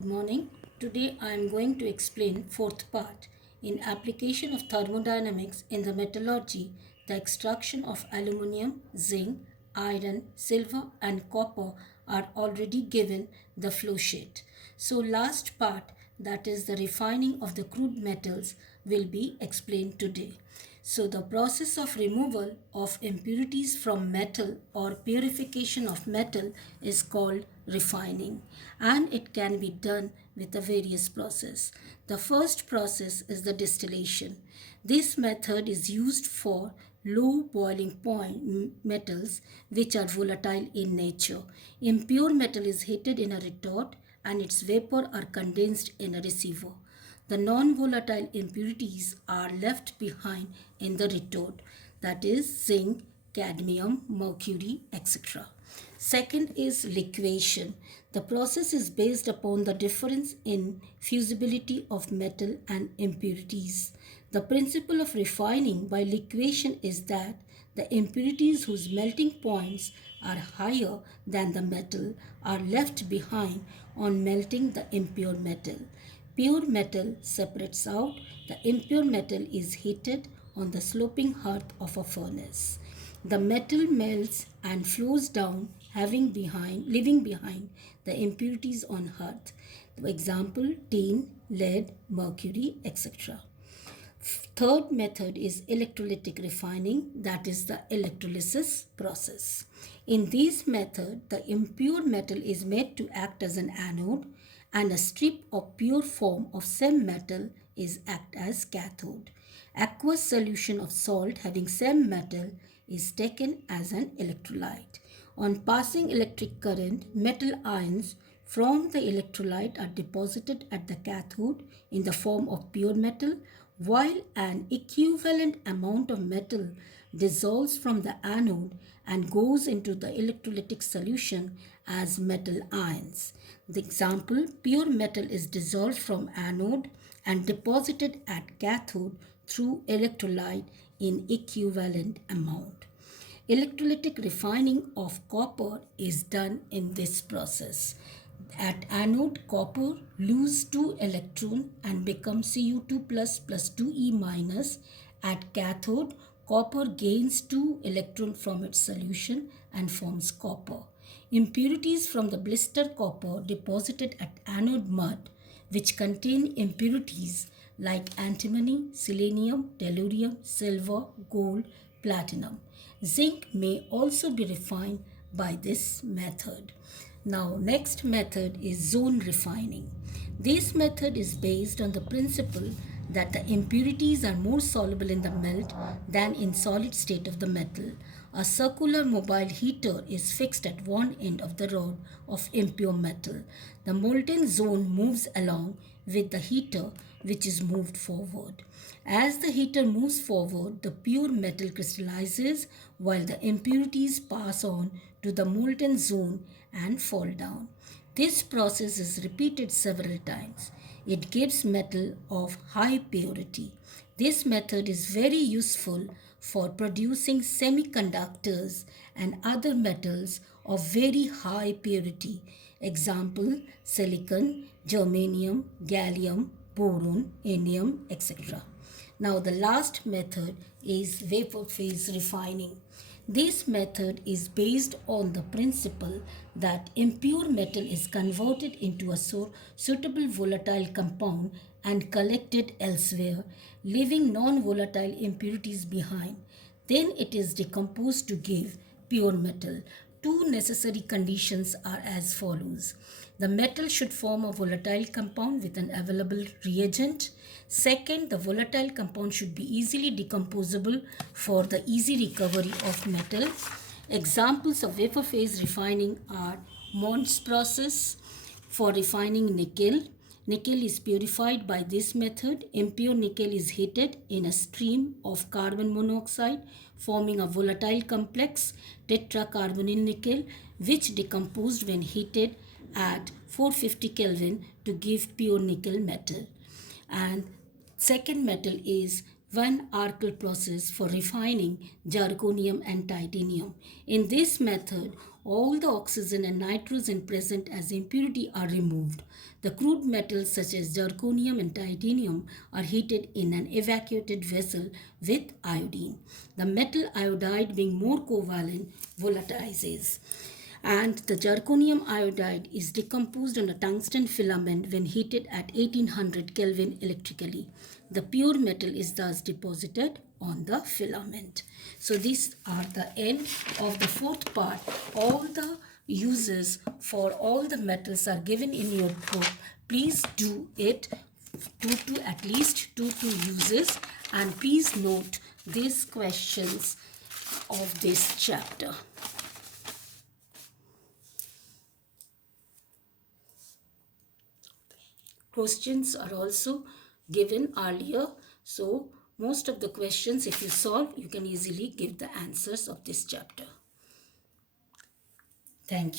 Good morning. Today I am going to explain fourth part in application of thermodynamics in the metallurgy. The extraction of aluminium, zinc, iron, silver and copper are already given the flow sheet. So last part, that is the refining of the crude metals, will be explained today. So the process of removal of impurities from metal or purification of metal is called refining, and it can be done with a various process. The first process is the distillation. This method is used for low boiling point metals which are volatile in nature. Impure metal is heated in a retort and its vapor are condensed in a receiver. The non-volatile impurities are left behind in the retort, that is zinc, cadmium, mercury, etc. Second is liquation. The process is based upon the difference in fusibility of metal and impurities. The principle of refining by liquation is that the impurities whose melting points are higher than the metal are left behind on melting the impure metal. Pure metal separates out, the impure metal is heated on the sloping hearth of a furnace. The metal melts and flows down, leaving behind the impurities on hearth. For example, tin, lead, mercury, etc. Third method is electrolytic refining, that is the electrolysis process. In this method, the impure metal is made to act as an anode and a strip of pure form of same metal is act as cathode. Aqueous solution of salt having same metal is taken as an electrolyte. On passing electric current, metal ions from the electrolyte are deposited at the cathode in the form of pure metal, while an equivalent amount of metal dissolves from the anode and goes into the electrolytic solution as metal ions. The example, pure metal is dissolved from anode and deposited at cathode through electrolyte in equivalent amount. Electrolytic refining of copper is done in this process. At anode, copper loses 2 electron and becomes Cu2 plus 2E minus. At cathode, copper gains 2 electron from its solution and forms copper. Impurities from the blister copper deposited at anode mud, which contain impurities like antimony, selenium, tellurium, silver, gold, platinum. Zinc may also be refined by this method. Now, next method is zone refining. This method is based on the principle that the impurities are more soluble in the melt than in solid state of the metal. A circular mobile heater is fixed at one end of the rod of impure metal. The molten zone moves along with the heater, which is moved forward. As the heater moves forward, the pure metal crystallizes while the impurities pass on to the molten zone and fall down. This process is repeated several times. It gives metal of high purity. This method is very useful for producing semiconductors and other metals of very high purity. Example, silicon, germanium, gallium, boron, indium, etc. Now the last method is vapor phase refining. This method is based on the principle that impure metal is converted into a suitable volatile compound and collected elsewhere, leaving non-volatile impurities behind. Then it is decomposed to give pure metal. Two necessary conditions are as follows. The metal should form a volatile compound with an available reagent. Second, the volatile compound should be easily decomposable for the easy recovery of metal. Examples of vapor phase refining are Mond's process for refining nickel. Nickel is purified by this method. Impure nickel is heated in a stream of carbon monoxide, forming a volatile complex, tetracarbonyl nickel, which decomposed when heated at 450 Kelvin to give pure nickel metal. And second metal is Van Arkel process for refining zirconium and titanium. In this method, all the oxygen and nitrogen present as impurity are removed. The crude metals such as zirconium and titanium are heated in an evacuated vessel with iodine. The metal iodide, being more covalent, volatilizes, and the zirconium iodide is decomposed on a tungsten filament when heated at 1800 Kelvin electrically. The pure metal is thus deposited on the filament. So these are the end of the fourth part. All the uses for all the metals are given in your book. Please do it at least two uses, and please note these questions of this chapter. Questions are also given earlier, so most of the questions, if you solve, you can easily give the answers of this chapter. Thank you.